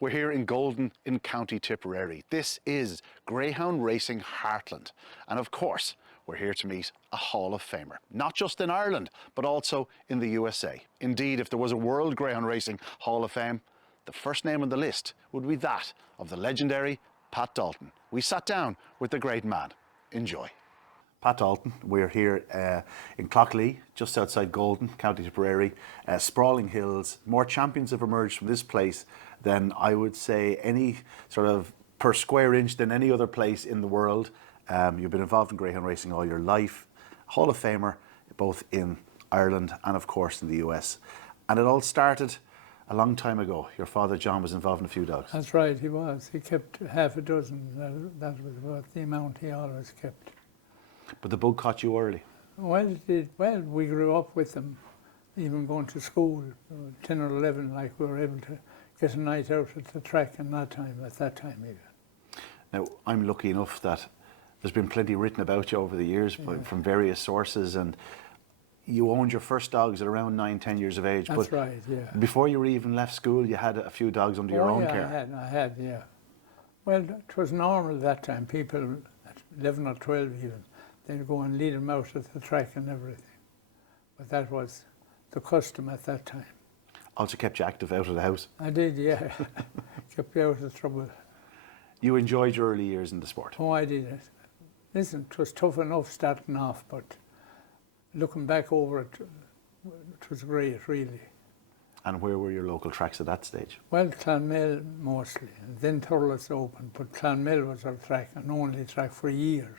We're here in Golden in County Tipperary. This is Greyhound Racing Heartland. And of course, we're here to meet a Hall of Famer, not just in Ireland, but also in the USA. Indeed, if there was a World Greyhound Racing Hall of Fame, the first name on the list would be that of the legendary Pat Dalton. We sat down with the great man. Enjoy. Pat Dalton, we're here in Cloughley, just outside Golden, County Tipperary, sprawling hills. More champions have emerged from this place than I would say any sort of per square inch than any other place in the world. You've been involved in greyhound racing all your life, Hall of Famer, both in Ireland and of course in the US. And it all started a long time ago. Your father John was involved in a few dogs. That's right, he was. He kept half a dozen. That was about the amount he always kept. But the bug caught you early. Well, it did. Well, we grew up with them, even going to school, 10 or 11, like we were able to get a night out at the track at that time even. Now, I'm lucky enough that there's been plenty written about you over the years from various sources, and you owned your first dogs at around 9, 10 years of age. That's right, yeah. Before you were even left school, you had a few dogs under your own care. I had, yeah. Well, it was normal at that time. People at 11 or 12 even, they'd go and lead them out at the track and everything. But that was the custom at that time. Also kept you active out of the house. I did, yeah. Kept me out of trouble. You enjoyed your early years in the sport. Oh, I did it. Listen, it was tough enough starting off, but looking back over it, it was great, really. And where were your local tracks at that stage? Well, Clonmel mostly, and then Thurles opened, but Clonmel was our track, and only track for years.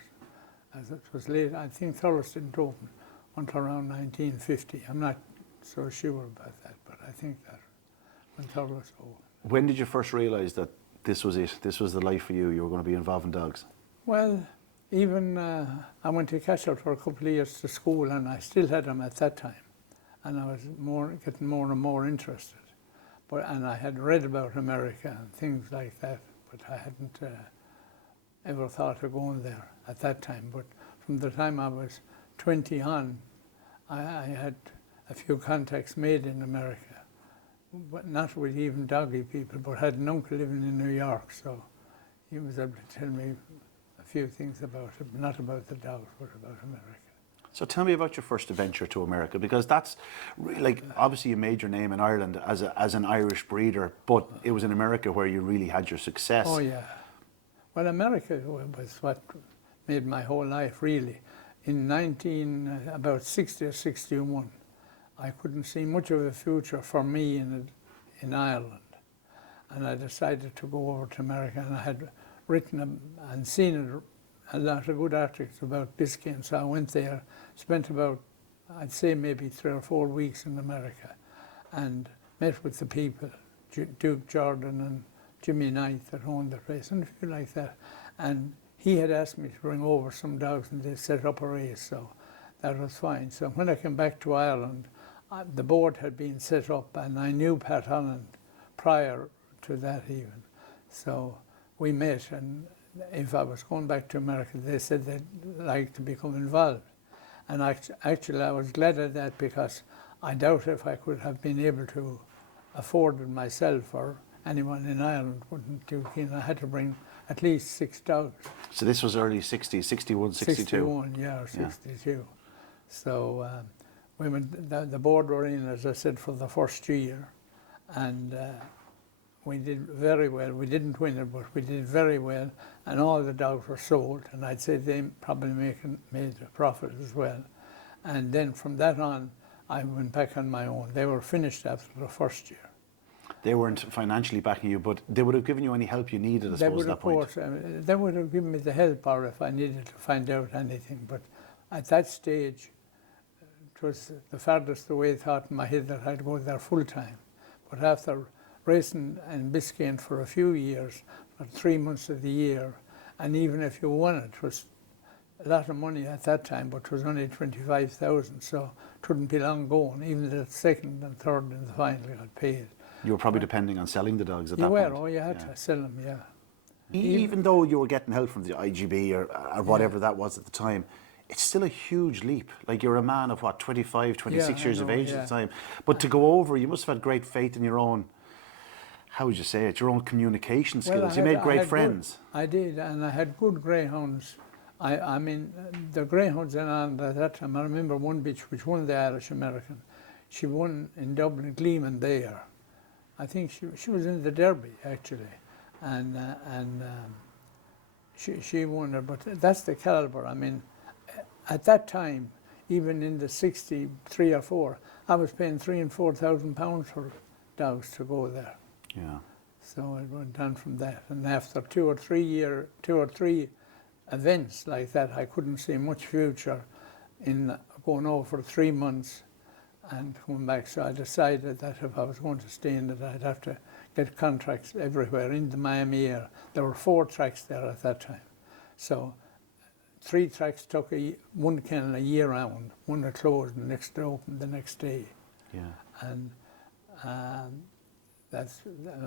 As it was late, I think Thurles didn't open until around 1950. I'm not so sure about that, but I think that when Thurles opened. When did you first realise that this was it? This was the life for you? You were going to be involved in dogs? Well, even I went to Cashel for a couple of years to school, and I still had them at that time, and I was getting more and more interested. And I had read about America and things like that, but I hadn't ever thought of going there at that time. But from the time I was 20 on, I had a few contacts made in America, but not with even doggy people, but had an uncle living in New York, so he was able to tell me a few things about it, not about the dogs, but about America. So tell me about your first adventure to America, because that's like, obviously you made your name in Ireland as an Irish breeder, but it was in America where you really had your success. Oh yeah. Well, America was what made my whole life, really. In about 60 or 61, I couldn't see much of a future for me in Ireland. And I decided to go over to America, and I had written and seen a lot of good articles about Biscayne, so I went there, spent about, I'd say maybe 3 or 4 weeks in America, and met with the people, Duke Jordan and Jimmy Knight that owned the place, and a few like that. And he had asked me to bring over some dogs, and they set up a race, so that was fine. So when I came back to Ireland, the board had been set up, and I knew Pat Holland prior to that even. So we met, and if I was going back to America, they said they'd like to become involved. And actually I was glad of that, because I doubt if I could have been able to afford it myself, or anyone in Ireland wouldn't do it. I had to bring at least 6 dogs. So this was early 60s, 61, 62? 61, yeah, or 62. Yeah. So we went, the board were in, as I said, for the first year, and we did very well. We didn't win it, but we did very well, and all the dogs were sold, and I'd say they probably made a profit as well. And then from that on, I went back on my own. They were finished after the first year. They weren't financially backing you, but they would have given you any help you needed, I suppose, at that point. Of course, they would have given me the help, or if I needed to find out anything. But at that stage, it was the farthest away thought in my head that I'd go there full time. But after racing in Biscayne for a few years, for 3 months of the year, and even if you won it, it was a lot of money at that time, but it was only 25,000, so it wouldn't be long going. Even the second and third in the final got paid. You were probably depending on selling the dogs at that point. You had to sell them, yeah. Even though you were getting help from the IGB or whatever that was at the time, it's still a huge leap. Like, you're a man of what, 25, 26 years of age at the time. But to go over, you must have had great faith in your own how would you say it, your own communication skills. Well, You made great I had friends. I did, and I had good greyhounds. I mean, the greyhounds in Ireland at that time, I remember one bitch which won the Irish American. She won in Dublin, Gleeman there. I think she was in the Derby, actually. And she won her, but that's the caliber. I mean, at that time, even in the 63 or 4, I was paying £3,000 and £4,000 for dogs to go there. Yeah. So it went on from that. And after two or three events like that, I couldn't see much future in going over for 3 months and coming back. So I decided that if I was going to stay in it, I'd have to get contracts everywhere in the Miami area. There were 4 tracks there at that time. So 3 tracks took one kennel a year round. One that closed and the next day opened the next day. Yeah. And that's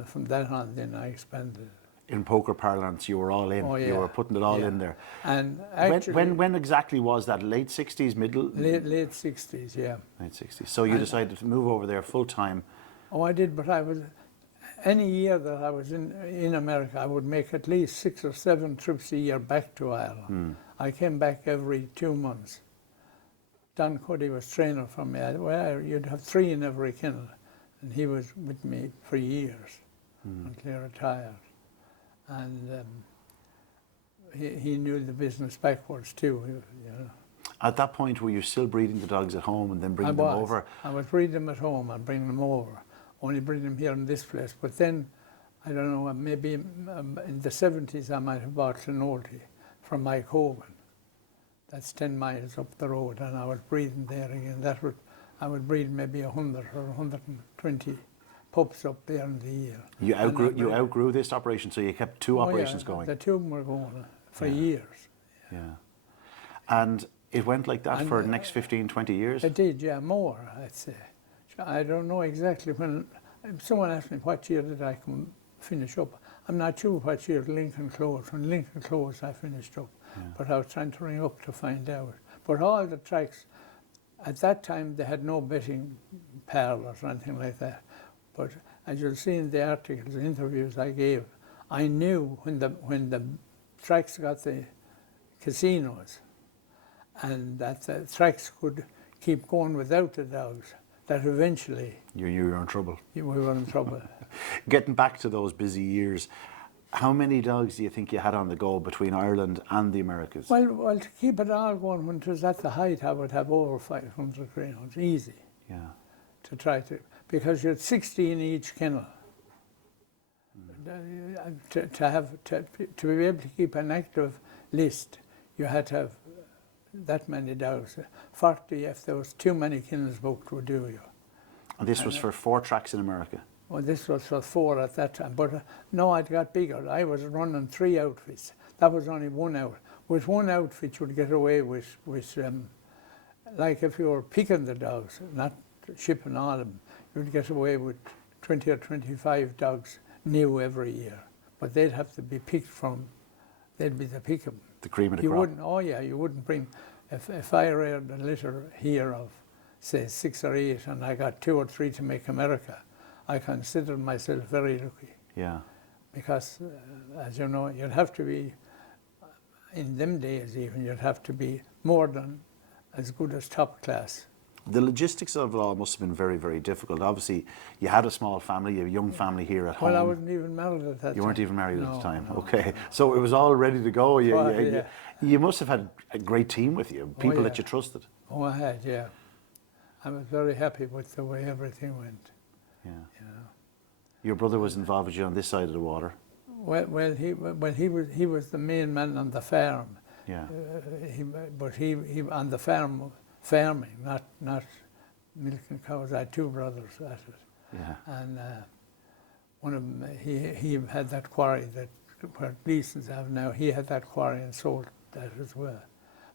from that on. Then I expanded. In poker parlance, you were all in. Oh, yeah. You were putting it all in there. And actually, when exactly was that? Late 60s, middle? late 60s, yeah. Late 60s. So you decided to move over there full time. Oh, I did, but I was any year that I was in America, I would make at least 6 or 7 trips a year back to Ireland. I came back every 2 months. Don Cuddy was trainer for me. Well, you'd have 3 in every kennel, and he was with me for years until he retired. And he knew the business backwards too, you know. At that point, were you still breeding the dogs at home and then bringing them over? I was breeding them at home and bringing them over. Only bring them here in this place. But then, I don't know, maybe in the 70s I might have bought Clonolty from Mike Hogan. That's 10 miles up the road, and I was breeding there again. I would breed maybe 100 or 120 pups up there in the year. You outgrew this operation, so you kept 2 operations going. The 2 of them were going for years. Yeah. And it went like that for the next 15, 20 years? It did, yeah, more, I'd say. I don't know exactly when. Someone asked me what year did I come finish up. I'm not sure what year Lincoln closed. When Lincoln closed, I finished up. But I was trying to ring up to find out. But all the tracks, at that time, they had no betting parlours or anything like that. But as you'll see in the articles, the interviews I gave, I knew when the tracks got the casinos and that the tracks could keep going without the dogs, that eventually you were in trouble. We were in trouble. Getting back to those busy years, how many dogs do you think you had on the go between Ireland and the Americas? Well, to keep it all going, when it was at the height, I would have over 500 greyhounds, easy. Yeah. To try to, because you had 60 in each kennel. To be able to keep an active list, you had to have that many dogs. 40, if there was too many kennels booked, would do you. And this was for 4 tracks in America? Well, this was for 4 at that time. But no, I'd got bigger. I was running 3 outfits. That was only 1 outfit. With 1 outfit, you'd get away with like if you were picking the dogs, not shipping all of them, you'd get away with 20 or 25 dogs new every year. But they'd have to be picked from, they'd be the pick 'em. The cream of the You crop. wouldn't, oh yeah, you wouldn't bring, if I reared a litter here of, say, 6 or 8, and I got 2 or 3 to make America, I consider myself very lucky. Yeah. Because, as you know, you'd have to be, in them days even, you'd have to be more than as good as top class. The logistics of it all must have been very, very difficult. Obviously, you had a small family, a young family here at home. Well, I wasn't even married at that time. You weren't even married at the No, time? no. Okay. So it was all ready to go. Yeah. You must have had a great team with you, people that yeah. you trusted. Oh, I had, yeah. I was very happy with the way everything went. Yeah. You know. Your brother was involved with you on this side of the water? Well, he was the main man on the farm. Yeah. But he on the farm, farming, not milking cows. I had 2 brothers at it. Yeah. And one of them, he had that quarry that where Gleason's have now. He had that quarry and sold that as well.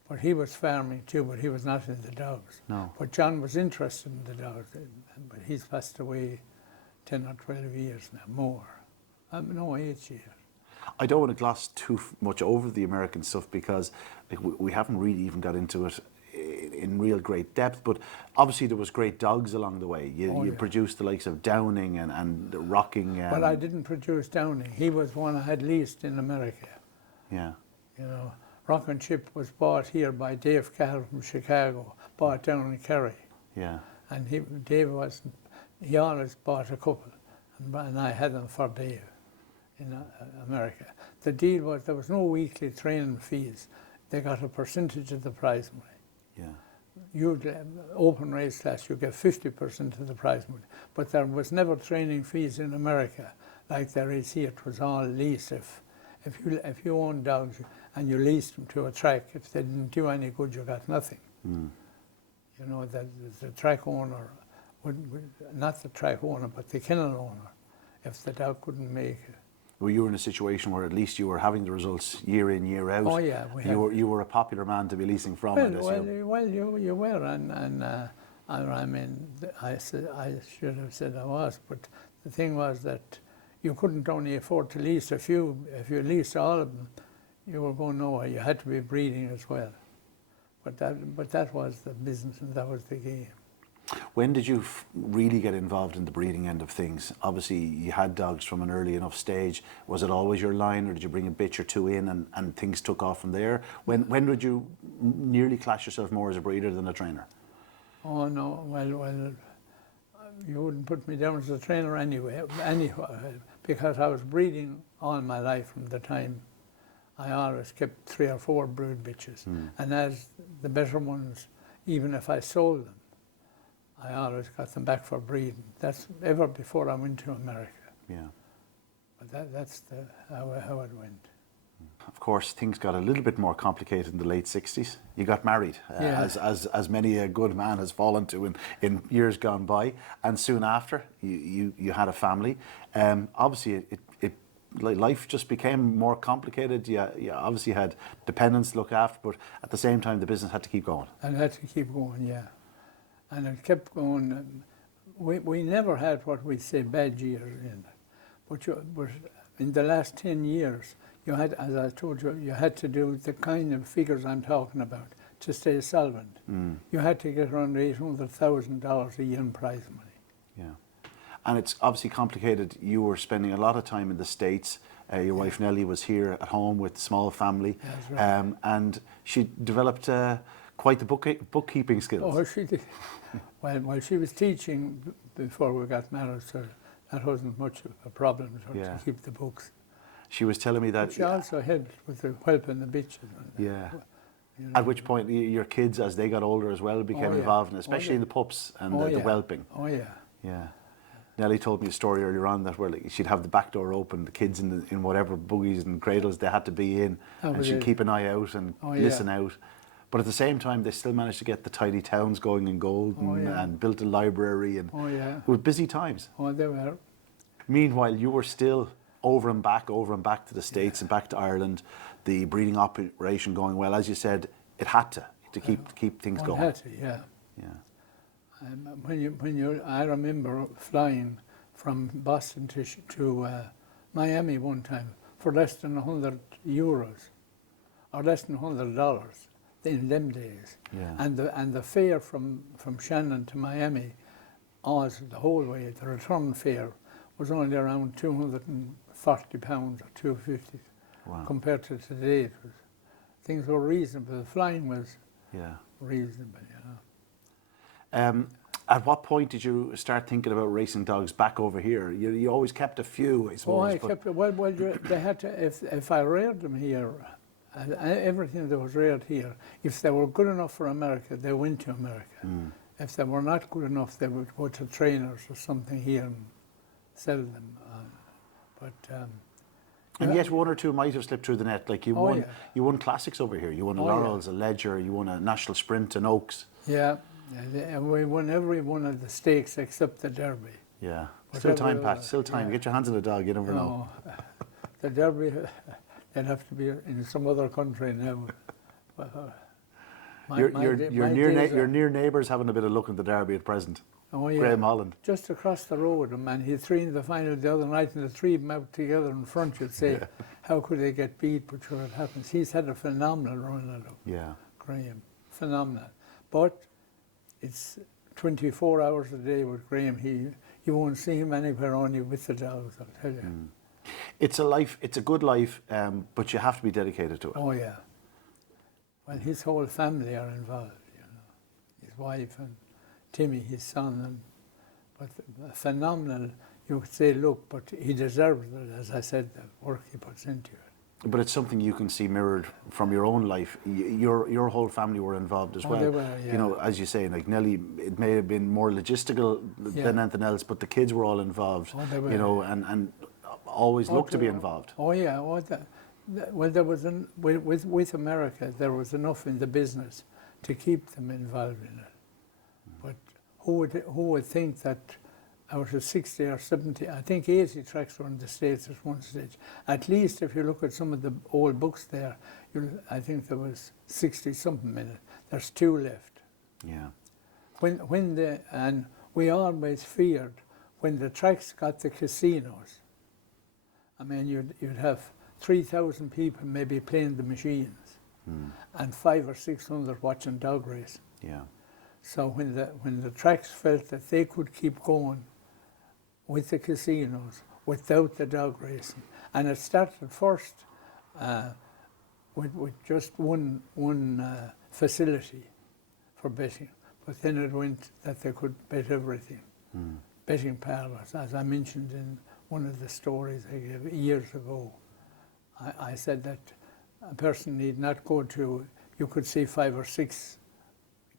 But he was farming too, but he was not in the dogs. No. But John was interested in the dogs, but he's passed away 10 or 12 years now, more. No, 8 years. I don't want to gloss too much over the American stuff because like, we haven't really even got into it in real great depth, but obviously there was great dogs along the way. You yeah. produced the likes of Downing and Rocking. Well, I didn't produce Downing. He was one I had leased in America. Yeah. You know, Rock and Chip was bought here by Dave Carroll from Chicago, bought down in Kerry. Yeah. And he always bought a couple, and I had them for Dave in America. The deal was there was no weekly training fees. They got a percentage of the prize money. Yeah. You'd open race class, you get 50% of the prize money. But there was never training fees in America like there is here. It was all lease. If you owned dogs and you leased them to a track, if they didn't do any good, you got nothing. Mm. You know, the track owner, not the track owner, but the kennel owner, if the dog couldn't make it. Well, you were in a situation where at least you were having the results year in, year out. Oh yeah, you were a popular man to be leasing from. Well, you were, and I mean, I should have said I was, but the thing was that you couldn't only afford to lease a few. If you leased all of them, you were going nowhere. You had to be breeding as well. But that was the business, and that was the game. When did you really get involved in the breeding end of things? Obviously, you had dogs from an early enough stage. Was it always your line, or did you bring a bitch or two in and things took off from there? When would you nearly class yourself more as a breeder than a trainer? Oh no, well, you wouldn't put me down as a trainer anyway, because I was breeding all my life from the time. I always kept 3 or 4 brood bitches, and as the better ones, even if I sold them, I always got them back for breeding. That's ever before I went to America. Yeah. But that's how it went. Of course, things got a little bit more complicated in the late 60s. You got married, as many a good man has fallen to in years gone by, and soon after you had a family. Obviously, life just became more complicated. You obviously had dependents to look after, but at the same time, the business had to keep going. And it had to keep going, yeah. And it kept going. We never had what we'd say bad years in it. But in the last 10 years, you had, as I told you, you had to do the kind of figures I'm talking about to stay solvent. You had to get around $800,000 a year in prize money. Yeah. And it's obviously complicated. You were spending a lot of time in the States. Your wife Nellie was here at home with a small family. That's right. And she developed quite the bookkeeping skills. Oh, she did. Well, she was teaching before we got married, so that wasn't much of a problem to keep the books. She was telling me that... But she also helped with the whelping the bitches. Yeah. You know, at which point your kids, as they got older as well, became involved, especially in the pups and the whelping. Oh, yeah. Yeah. Nellie told me a story earlier on that where she'd have the back door open, the kids in whatever buggies and cradles they had to be in, and she'd keep an eye out and listen out. But at the same time, they still managed to get the tidy towns going in Golden and built a library, and it was busy times. Oh, they were. Meanwhile, you were still over and back to the States and back to Ireland, the breeding operation going well. As you said, it had to keep things going. It had to, yeah. I remember flying from Boston to Miami one time for less than €100 or less than $100 in them days. Yeah. And the fare from Shannon to Miami, the whole way, the return fare was only around £240 or £250. Wow. Compared to today. Things were reasonable. The flying was reasonable, you know. At what point did you start thinking about racing dogs back over here? You always kept a few, I suppose. They had to, if I reared them here, everything that was reared here, if they were good enough for America, they went to America. If they were not good enough, they would go to trainers or something here and sell them. And yet one or two might have slipped through the net. Like you won classics over here. You won a Laurels, a Ledger, you won a National Sprint, an Oaks. Yeah, and we won every one of the stakes except the Derby. Yeah, still time, Pat, still time. Yeah. Get your hands on the dog, you never know. The Derby, they'd have to be in some other country now. Your near neighbour's having a bit of luck in the Derby at present. Oh yeah, Graham Holland. Just across the road, man. He three in the final the other night, and the three of them out together in front. You'd say, how could they get beat? But sure, it happens. He's had a phenomenal run at them. Yeah, Graham, phenomenal. But it's 24 hours a day with Graham. You won't see him anywhere only with the dogs, I'll tell you. It's a life, it's a good life, but you have to be dedicated to it. Oh, yeah. Well, his whole family are involved, you know. His wife and Timmy, his son. But phenomenal, you could say, look, but he deserves it, as I said, the work he puts into it. But it's something you can see mirrored from your own life. Your whole family were involved as well. They were, yeah. You know, as you say, like Nelly, it may have been more logistical than anything else, but the kids were all involved. Oh, they were. You know, and always looked to be involved. Oh yeah. Well, there was with America, there was enough in the business to keep them involved in it. But who would think that out of 60 or 70, I think 80 tracks were in the States at one stage. At least if you look at some of the old books there, I think there was 60-something in it. There's 2 left. Yeah. And we always feared when the tracks got the casinos. I mean, you'd have 3,000 people maybe playing the machines, and 500 or 600 watching dog racing. Yeah. So when the tracks felt that they could keep going with the casinos without the dog racing, and it started first with just one facility for betting, but then it went that they could bet everything. Betting parlours, as I mentioned in one of the stories I gave years ago. I said that a person need not go to, you could see 5 or 6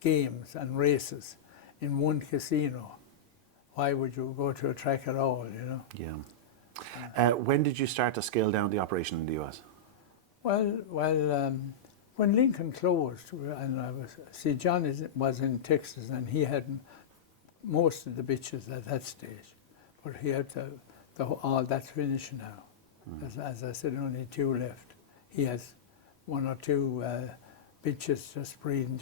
games and races in one casino. Why would you go to a track at all, you know? Yeah. When did you start to scale down the operation in the US? Well, when Lincoln closed, and John was in Texas, and he had most of the bitches at that stage, but he had all that's finished now. As I said, only 2 left. He has 1 or 2 bitches just breeding,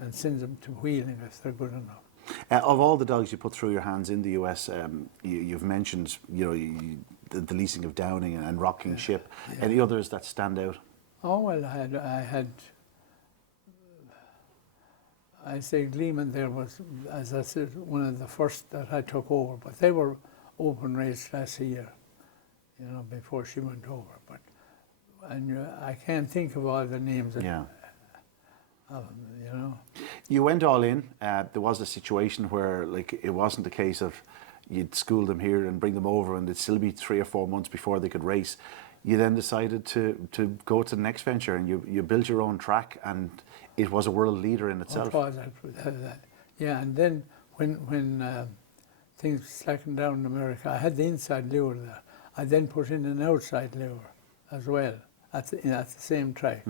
and sends them to wheeling if they're good enough. Of all the dogs you put through your hands in the US, you've mentioned, you know, the leasing of Downing and Rocking Ship. Yeah. Any others that stand out? Oh well, I say Gleeman there was, as I said, one of the first that I took over, but they were open race last year, you know, before she went over. But I can't think of all the names. Yeah. You know. You went all in. There was a situation where, like, it wasn't a case of you'd school them here and bring them over, and it'd still be 3 or 4 months before they could race. You then decided to go to the next venture, and you built your own track, and it was a world leader in itself. Oh, it was. Yeah, and then when things slackened down in America, I had the inside lure there. I then put in an outside lure as well at the same track.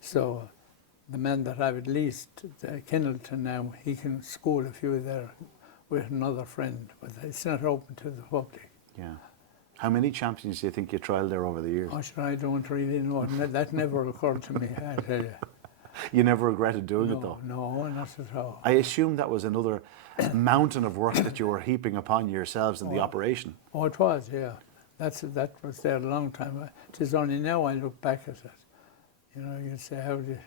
So the man that I've at least, Kennelton now, he can school a few there with another friend, but it's not open to the public. Yeah. How many champions do you think you trialled there over the years? Oh, sure, I don't really know. That never occurred to me, I tell you. You never regretted doing it, though? No, not at all. I assume that was another mountain of work that you were heaping upon yourselves in the operation. Oh, it was, yeah. That was there a long time. It is only now I look back at it. You know, you'd say, how did...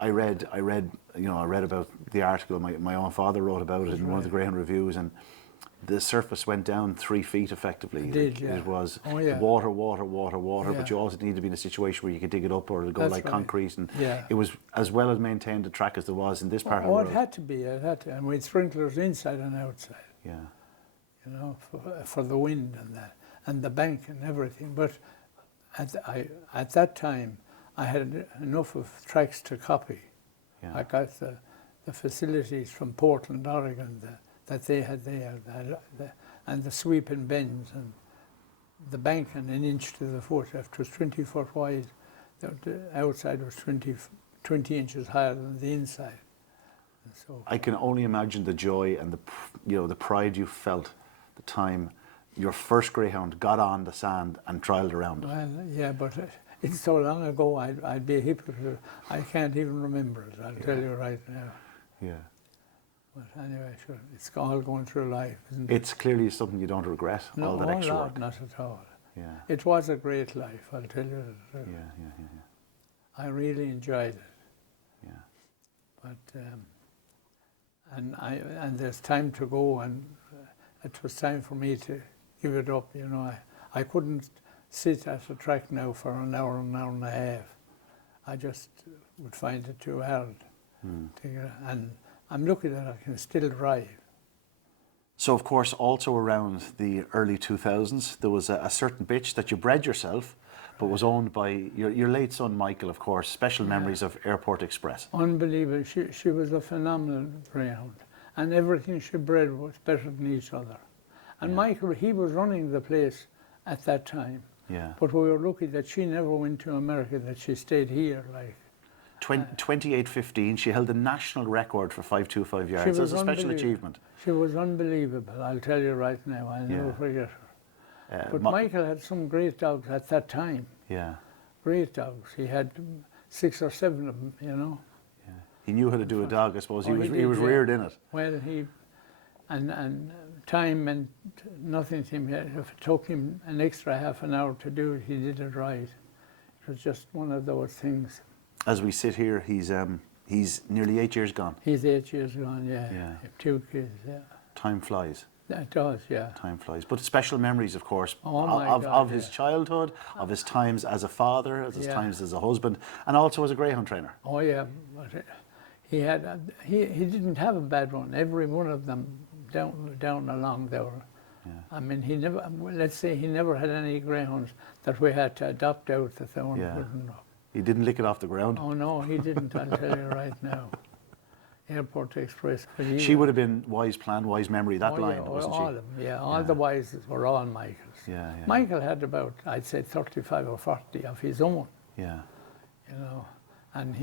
I read about the article. My own father wrote about it in one of the Greyhound reviews, and the surface went down 3 feet effectively. It did, yeah. It was water, yeah. But you also needed to be in a situation where you could dig it up or it'd go like concrete, and yeah. It was as well as maintained a track as there was in this part of the world. It had to be, and we had sprinklers inside and outside. Yeah. You know, for the wind and that, and the bank and everything. But at that time, I had enough of tracks to copy. Yeah. I got the facilities from Portland, Oregon, that they had there, and the sweeping bends and the bank and an inch to the foot. If it was 20 foot wide, the outside was 20 inches higher than the inside. And so I can only imagine the joy and the pride you felt the time your first Greyhound got on the sand and trialled around it. Well, yeah, but it's so long ago, I'd be a hypocrite. I can't even remember it, I'll tell you right now. Yeah. But anyway, sure, it's all going through life, isn't it? It's clearly something you don't regret, all that extra work. Not at all. Yeah. It was a great life, I'll tell you the truth. Yeah. I really enjoyed it. Yeah. But and there's time to go, and it was time for me to give it up. You know, I couldn't sit at a track now for an hour and a half. I just would find it too hard. And I'm lucky that I can still drive. So, of course, also around the early 2000s, there was a certain bitch that you bred yourself, but was owned by your late son, Michael, of course. Special memories of Airport Express. Unbelievable. She was a phenomenal greyhound. And everything she bred was better than each other. And Michael, he was running the place at that time. Yeah. But we were lucky that she never went to America, that she stayed here. Like 28.15, she held the national record for 5.25 yards. That's a special achievement. She was unbelievable, I'll tell you right now. I'll never forget her. But Michael had some great dogs at that time. Yeah. Great dogs. He had 6 or 7 of them, you know. Yeah. He knew how to do a dog, I suppose. He was reared in it. Well, and time meant nothing to him. If it took him an extra half an hour to do it, he did it right. It was just one of those things. As we sit here, he's nearly 8 years gone. He's 8 years gone, yeah. 2 kids, yeah. Time flies. It does, yeah. Time flies. But special memories, of course, God, of his childhood, of his times as a father, of his times as a husband, and also as a greyhound trainer. Oh, yeah. But he didn't have a bad one. Every one of them down along there. Yeah. I mean, let's say he never had any greyhounds that we had to adopt out that they weren't good enough. He didn't lick it off the ground. Oh, no, he didn't, I'll tell you right now. Airport Express. She would have been wise plan, wise memory, that line, wasn't she? All of them, yeah. All the wises were all Michael's. Yeah. Michael had about, I'd say, 35 or 40 of his own. Yeah. You know, and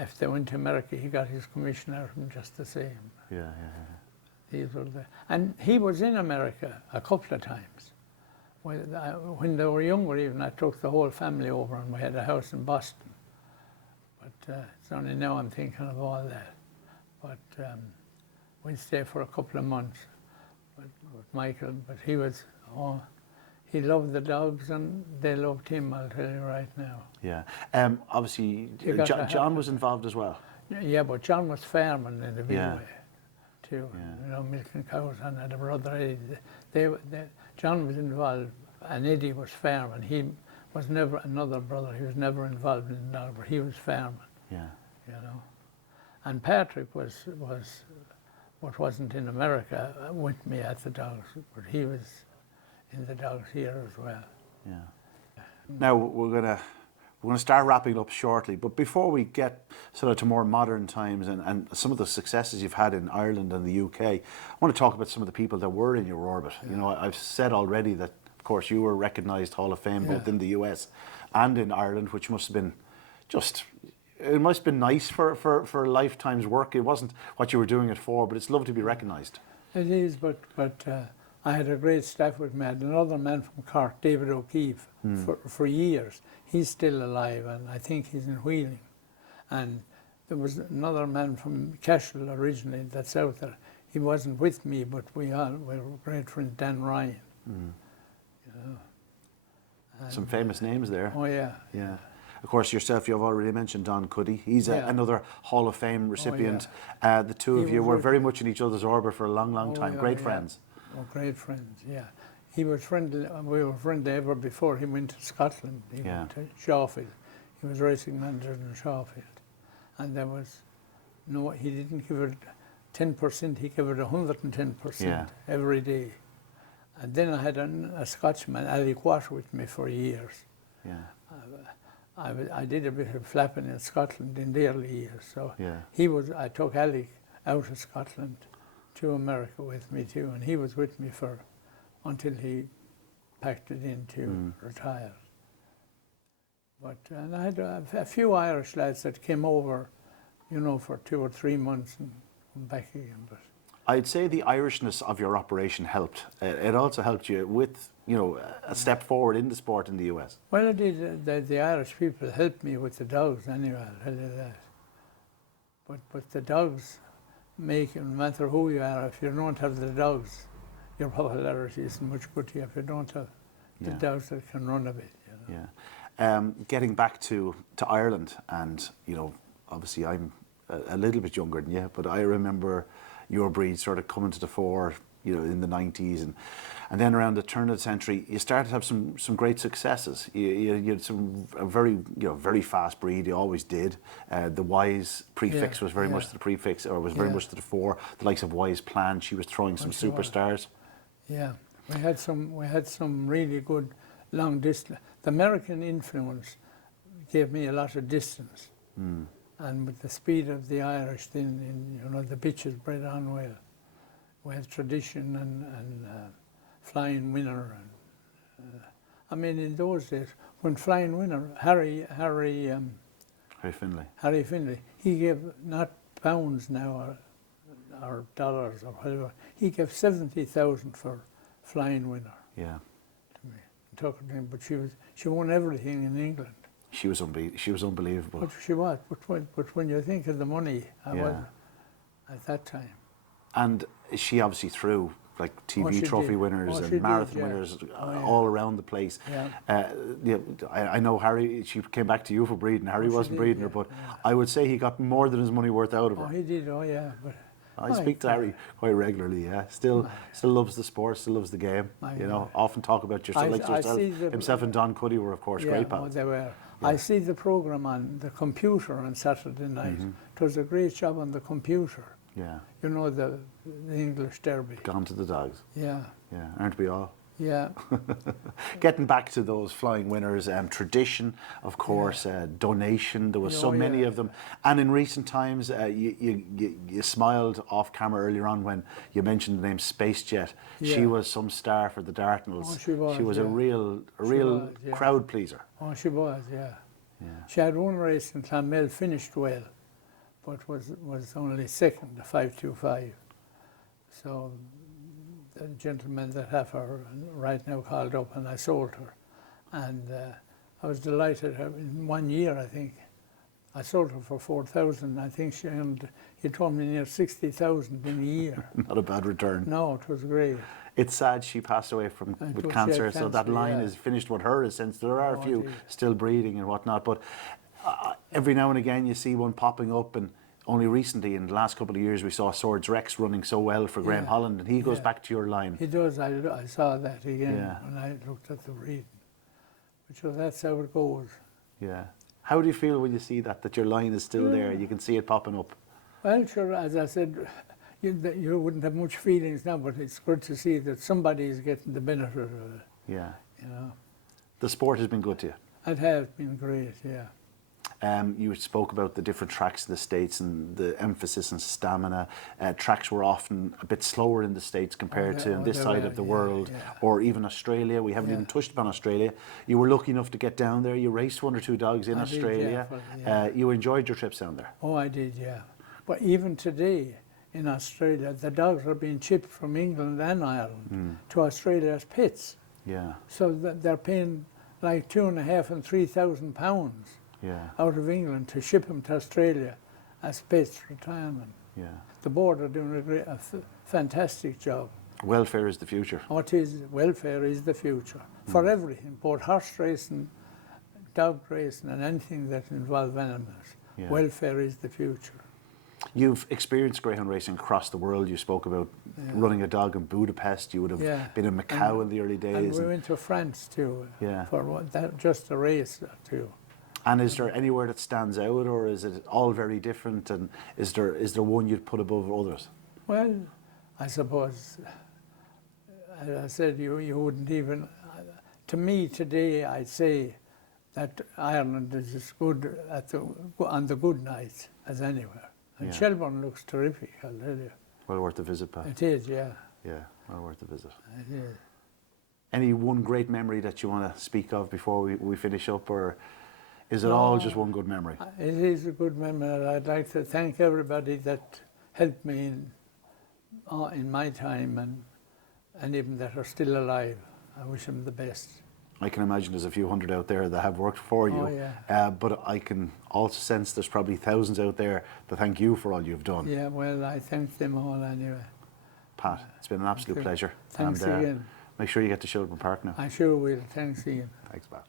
if they went to America, he got his commission out of them just the same. Yeah. These were and he was in America a couple of times. When they were younger even, I took the whole family over and we had a house in Boston. But it's only now I'm thinking of all that. But we'd stay for a couple of months with Michael. But he loved the dogs and they loved him, I'll tell you right now. Yeah. Obviously, John was involved as well. Yeah, but John was farming in the big way too. Yeah. You know, milking cows, and had a brother Eddie. John was involved, and Eddie was farming. He was never another brother. He was never involved in the dog, but he was farming. Yeah. You know, and Patrick was what wasn't in America with me at the dogs, but he was in the dogs here as well. Yeah. Now we're gonna start wrapping up shortly, but before we get sort of to more modern times and some of the successes you've had in Ireland and the UK, I want to talk about some of the people that were in your orbit. You know, I've said already that, of course, you were recognised Hall of Fame both in the US and in Ireland, which must have been it must have been nice for a lifetime's work. It wasn't what you were doing it for, but it's lovely to be recognised. It is, but I had a great staff with me. I had another man from Cork, David O'Keefe, for years. He's still alive, and I think he's in Wheeling. And there was another man from Cashel originally that's out there. He wasn't with me, but we were great friends, Dan Ryan. You know. Some famous names there. Oh, yeah. Yeah. Of course, yourself, you've already mentioned Don Cuddy. He's another Hall of Fame recipient. The two of you were very much in each other's orbit for a long, long time. Great friends. Oh, great friends, yeah. He was friendly. We were friendly ever before he went to Scotland. He went to Shawfield. He was racing manager in Shawfield. And there was he didn't give it 10%, he gave it 110% every day. And then I had a Scotchman, Ali Quash, with me for years. Yeah. I did a bit of flapping in Scotland in the early years. So I took Ali out of Scotland to America with me too, and he was with me until he packed it in to retire. But and I had a few Irish lads that came over, you know, for 2 or 3 months and come back again. But I'd say the Irishness of your operation helped. It also helped you with, you know, a step forward in the sport in the US. Well, it did. The Irish people helped me with the dogs anyway, I'll tell you that. But the dogs make, no matter who you are, if you don't have the dogs, your popularity isn't much good to you if you don't have the dogs that can run a bit. You know? Yeah. Getting back to Ireland, and you know, obviously I'm a little bit younger than you, but I remember your breed sort of coming to the fore, you know, in the 90s, and then around the turn of the century, you started to have some great successes. You had a very fast breed. You always did. The Wise prefix was very much to the prefix, or was very much to the fore. The likes of Wise Plan, she was throwing some superstars. Yeah, we had some really good long distance. The American influence gave me a lot of distance, and with the speed of the Irish, then you know, the bitches bred on well. We had Tradition and Flying Winner, and I mean, in those days when Flying Winner, Harry Finlay, he gave not pounds now or dollars or whatever. He gave 70,000 for Flying Winner. Yeah. To me, talking to him, but she won everything in England. She was unbelievable. But she was. But when you think of the money, I was at that time. And she obviously threw like TV trophy winners and marathon winners all around the place. Yeah. I know Harry, she came back to you for breeding. Harry wasn't breeding her, but I would say he got more than his money worth out of her. Oh, he did, oh yeah. But I speak to Harry quite regularly, yeah. Still loves the sport, still loves the game. You know, often talk about himself and Don Cuddy were, of course, great pals. Oh, they were. Yeah. I see the programme on the computer on Saturday night. It was a great job on the computer. Yeah. You know, the English Derby. Gone to the Dogs. Yeah. Yeah, aren't we all? Yeah. Getting back to those Flying Winners, Tradition, of course, Donation, there was so many of them. And in recent times, you smiled off camera earlier on when you mentioned the name Space Jet. Yeah. She was some star for the Dartnells. Oh, she was. She was a real crowd pleaser. Oh, she was, yeah. She had one race in Clonmel, finished well, but was only second, the 5.25. So the gentleman that have her right now called up, and I sold her. And I was delighted. In 1 year, I think, I sold her for 4,000. I think she earned, he told me, near 60,000 in a year. Not a bad return. No, it was great. It's sad she passed away with cancer, so that line is finished with her, since there are a few still breeding and whatnot. But every now and again you see one popping up, and only recently, in the last couple of years, we saw Swords Rex running so well for Graham Holland, and he goes back to your line. He does. I saw that again when I looked at the breeding. So that's how it goes. Yeah. How do you feel when you see that your line is still there? You can see it popping up. Well, sure, as I said, you wouldn't have much feelings now, but it's good to see that somebody is getting the benefit of it. Yeah. You know. The sport has been good to you. It has been great, yeah. You spoke about the different tracks in the States and the emphasis on stamina. Tracks were often a bit slower in the States compared to this side of the world, or even Australia. We haven't even touched upon Australia. You were lucky enough to get down there. You raced one or two dogs in Australia. You enjoyed your trips down there. Oh, I did, yeah. But even today in Australia, the dogs are being shipped from England and Ireland to Australia as pets. Yeah. So they're paying like £2,500 and £3,000 out of England to ship them to Australia as pets retirement. Yeah. The board are doing a fantastic job. Welfare is the future. What is welfare is the future for everything, both horse racing, dog racing, and anything that involves animals. Yeah. Welfare is the future. You've experienced greyhound racing across the world. You spoke about running a dog in Budapest. You would have been in Macau in the early days. And we went to France too, for just a race too. And is there anywhere that stands out, or is it all very different? And is there one you'd put above others? Well, I suppose, as I said, you wouldn't even. To me today, I'd say that Ireland is as good on the good nights as anywhere. And Shelburne looks terrific, I'll tell you. Well worth a visit, Pat. It is, yeah. Yeah, well worth a visit. It is. Any one great memory that you want to speak of before we finish up, or is it all just one good memory? It is a good memory. I'd like to thank everybody that helped me in my time, and even that are still alive. I wish them the best. I can imagine there's a few hundred out there that have worked for you, but I can also sense there's probably thousands out there that thank you for all you've done. Yeah, well, I thank them all anyway. Pat, it's been an absolute pleasure. Thanks again. Make sure you get to Shelburne Park now. I sure will. Thanks again. Thanks, Pat.